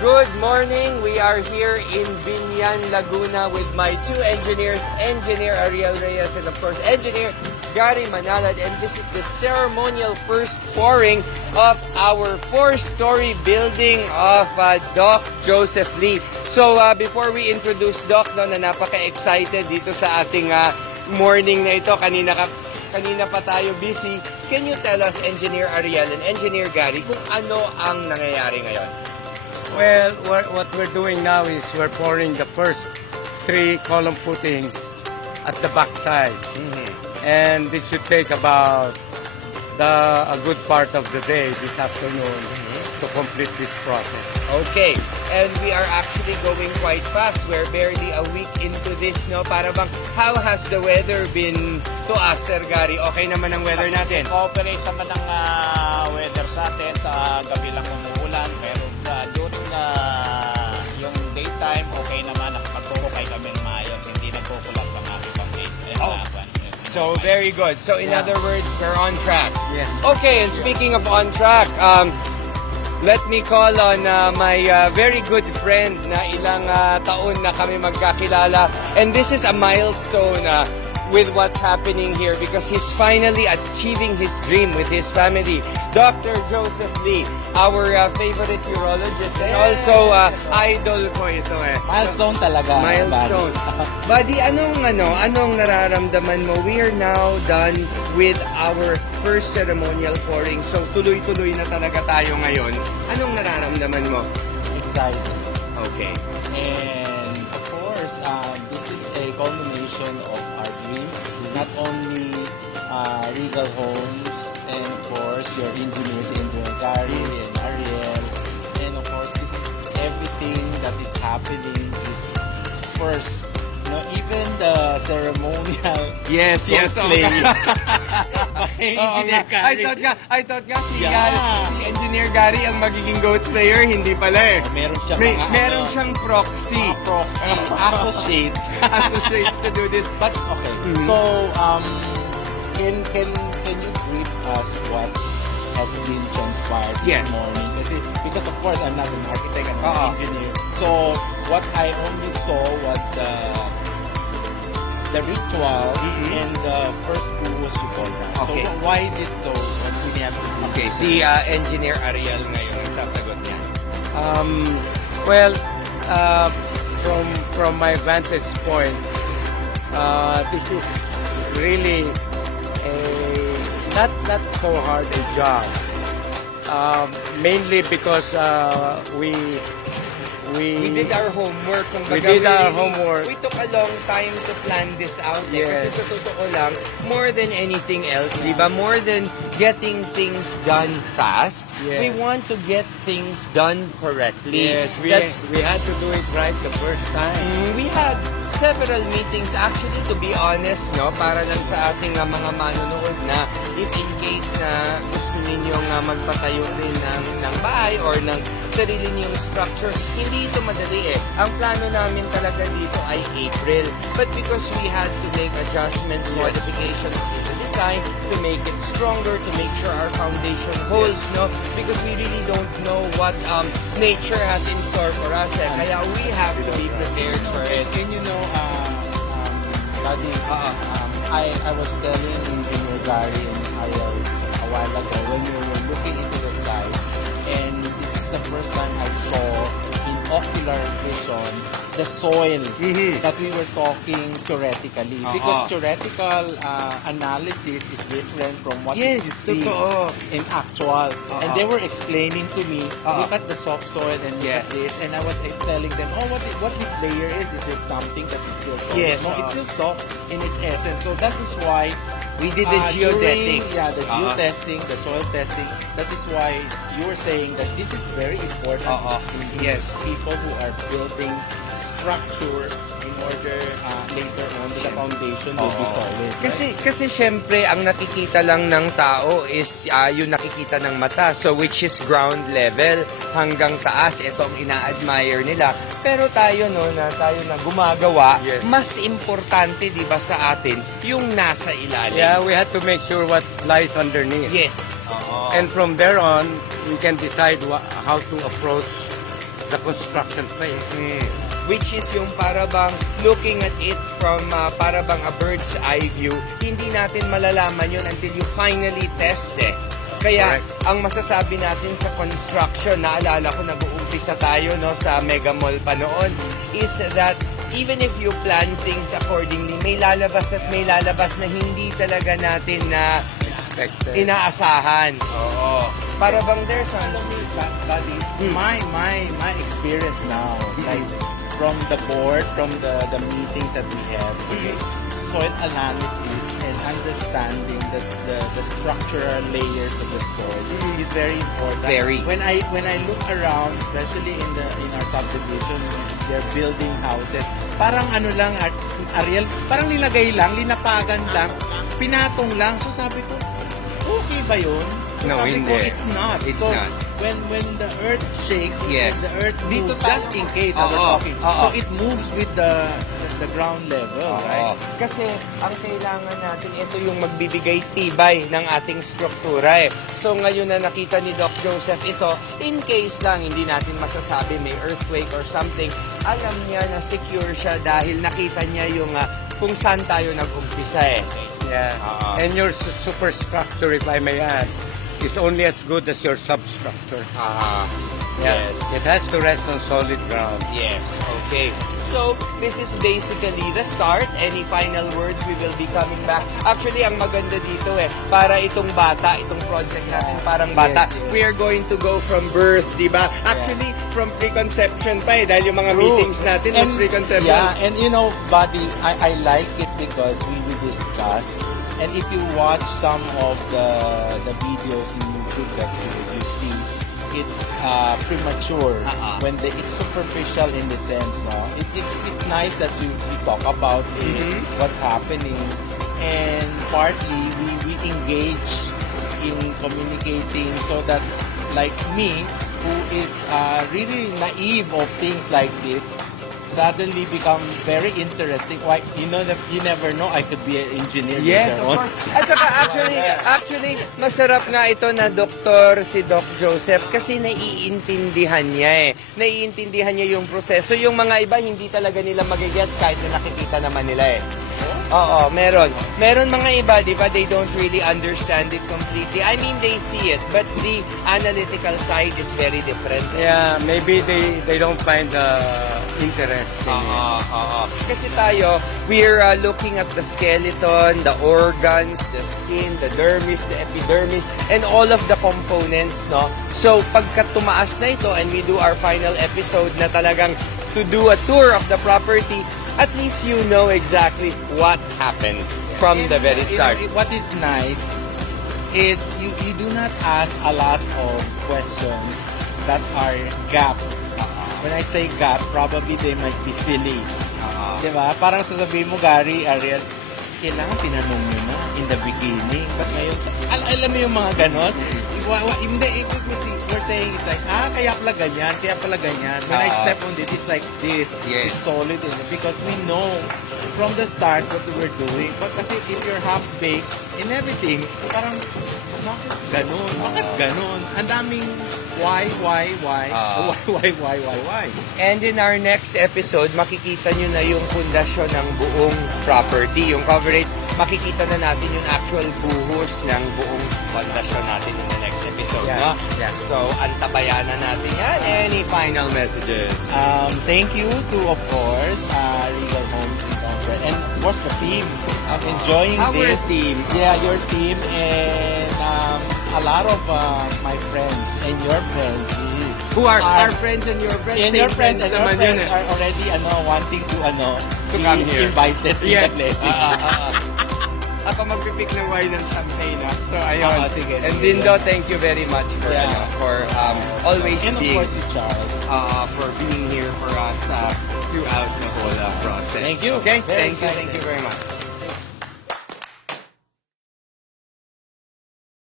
Good morning. We are here in Binyan, Laguna with my two engineers, Engineer Ariel Reyes and of course Engineer Gary Manalad. And this is the ceremonial first pouring of our 4-story building of Doc Joseph Lee. So before we introduce Doc, no, na napaka-excited dito sa ating morning na ito, kanina pa tayo busy. Can you tell us, Engineer Ariel and Engineer Gary, kung ano ang nangyayari ngayon? Well, what we're doing now is we're pouring the first 3 column footings at the back side. And it should take about a good part of the day this afternoon to complete this process. Okay, and we are actually going quite fast. We're barely a week into this, no? Para bang, how has the weather been to us, Sir Gary? Okay naman ang weather natin? Cooperate naman ang weather sa atin. Sa gabi lang umuulan, pero during yung daytime, okay naman. Nakapagturo kayo kami ng maayos. Hindi nagkukulat sa mga foundation. So, very good. So, in other words, we're on track. Yes. Okay, and speaking of on track, let me call on my very good friend na ilang taon na kami magkakilala. And this is a milestone with what's happening here because he's finally achieving his dream with his family. Dr. Joseph Lee, our favorite urologist and also idol ko ito eh. Milestone talaga. Milestone. Buddy, anong nararamdaman mo? We are now done with our first ceremonial pouring. So tuloy-tuloy na talaga tayo ngayon. Anong nararamdaman mo? Excited. Okay. And of course, this is a culmination of our dream. Not only Regal Homes and of course your engineers, Engineer Gary and Ariel. And of course, this is everything that is happening is first. Even the ceremonial Yes. ghost lady. Oo nga. I thought nga si Engineer Gary ang magiging goat slayer, hindi pala eh. Meron siyang Meron siyang proxy. proxy associates. Associates to do this. But okay. So can you brief us what has been transpired this Yes. morning? Because of course I'm not an architect, I'm Uh-huh. an engineer. So what I only saw was the ritual and the first was you call that. Okay. So why is it so? What do we have to do? Okay, si Engineer Ariel ngayon ang sasagot niya. Well, from my vantage point, this is really not so hard a job. Mainly because we did our homework. We did our homework. We took a long time to plan this out. Yes. Kasi sa totoo lang, more than anything else, di ba? More than getting things done fast, Yes. we want to get things done correctly. Yes, we had to do it right the first time. We had several meetings actually, to be honest, no, para lang sa ating mga manunood na if in case na gusto ninyong magpatayo rin ng bahay or ng sarili ninyong structure, hindi ito madali eh. Ang plano namin talaga dito ay April. But because we had to make adjustments, modifications in the design to make it stronger, to make sure our foundation holds, no? Because we really don't know what nature has in store for us eh. Kaya we have to be prepared for it. And you know, Buddy, I was telling Engineer Gary and Ariel a while ago when we were looking into the site, and this is the first time I saw in ocular vision the soil that we were talking theoretically. Because theoretical analysis is different from what you see totoo. in actual. And they were explaining to me, look at the soft soil and look at this. And I was telling them, what this layer is it something that is still soft? Yes, No, it's still soft in its essence. So that is why We did the geodetics. the geotesting, the soil testing. That is why you were saying that this is very important in Yes. people who are building structure in order later on the foundation will be solid. Kasi syempre ang nakikita lang ng tao is yung nakikita ng mata. So which is ground level hanggang taas, ito ang ina-admire nila. Pero tayo tayo na gumagawa, mas importante 'di ba sa atin yung nasa ilalim. Yeah, we had to make sure what lies underneath. Yes. And from there on, we can decide how to approach the construction phase. Which is yung parabang looking at it from parabang a bird's eye view, hindi natin malalaman yun until you finally test eh. Kaya Correct. ang masasabi natin sa construction, naalala ko nag-uumpisa tayo no sa Mega Mall pa noon, is that even if you plan things accordingly, may lalabas at may lalabas na hindi talaga natin na Expected. inaasahan. Oo. Parabang there's Alam mo, buddy, my experience now, like from the board, from the meetings that we have, okay, soil analysis and understanding the structural layers of the soil is very important. Very. When I look around, especially in our subdivision, they're building houses. Parang ano lang, Ariel, parang nilagay lang, linapagan lang, pinatong lang. So sabi ko, okay ba yun? So No, sabi ko, hindi. it's not. It's so not. when the earth shakes, Yes. the earth Dito moves, tayo- just in case that we're Oo, talking. oo. So it moves with the ground level, right? Oo. Kasi ang kailangan natin, ito yung magbibigay tibay ng ating struktura eh. So ngayon na nakita ni Doc Joseph ito, in case lang hindi natin masasabi may earthquake or something, alam niya na secure siya dahil nakita niya yung kung saan tayo nag-umpisa eh. Yeah. And your superstructure, if I may add, is only as good as your substructure. Yes. It has to rest on solid ground. Yes, okay. So, this is basically the start. Any final words? We will be coming back. Actually, ang maganda dito para itong bata, itong project natin, parang bata, Yes, yes. we are going to go from birth, di ba? Actually, from preconception pa dahil yung mga True. meetings natin was preconception. Yeah, and you know, buddy, I like it because we discuss. And if you watch some of the videos in YouTube that you see, it's premature when it's superficial in the sense, no? It's nice that you talk about it, what's happening, and partly we engage in communicating so that, like me, who is really naive of things like this, suddenly become very interesting. Why, you never know, I could be an engineer Yes, later of on. course. At saka actually, masarap nga ito na doktor si Doc Joseph kasi naiintindihan niya eh. Naiintindihan niya yung proseso. Yung mga iba, hindi talaga nila magigets kahit na nakikita naman nila eh. Oo, meron. Meron mga iba, di ba, they don't really understand it completely. I mean, they see it, but the analytical side is very different. Yeah, maybe they don't find the interest in it. Kasi tayo, we're looking at the skeleton, the organs, the skin, the dermis, the epidermis, and all of the components, no? So, pagka tumaas na ito and we do our final episode na talagang to do a tour of the property, at least you know exactly what happened from the very start. What is nice is you do not ask a lot of questions that are gap. When I say gap, probably they might be silly. Diba? Parang sasabihin mo, Gary, Ariel, kailangan tinanong mo na in the beginning. But ngayon, alam mo yung mga ganon? Hindi, we're saying it's like, kaya pala ganyan. When I step on it, it's like this. Yes. It's solid because we know from the start what we're doing. But kasi if you're half-baked in everything, parang, bakit ganon? Ang daming why? Why? And in our next episode, makikita nyo na yung pundasyon ng buong property. Yung coverage, makikita na natin yung actual buhos ng buong pundasyon natin in the next episode. Yeah. No? Yeah. So, antabayanan natin yan. Any final messages? Thank you to, of course, Regal Homes in Concord. And of course, the team. I'm enjoying Our this. team. Yeah, your team and a lot of my friends and your friends. Who are our friends and your friends? And Same your friends and your naman yun friends are already wanting to To come be here. invited to Yes. the blessing. Ako magpipick ng wine ng champagne. So, ayun. Sige, And sige. Dindo, thank you very much for Yeah. always And of being course, si Charles. for being here for us throughout the whole process. Thank you. Okay? Very Thank you excited. very much.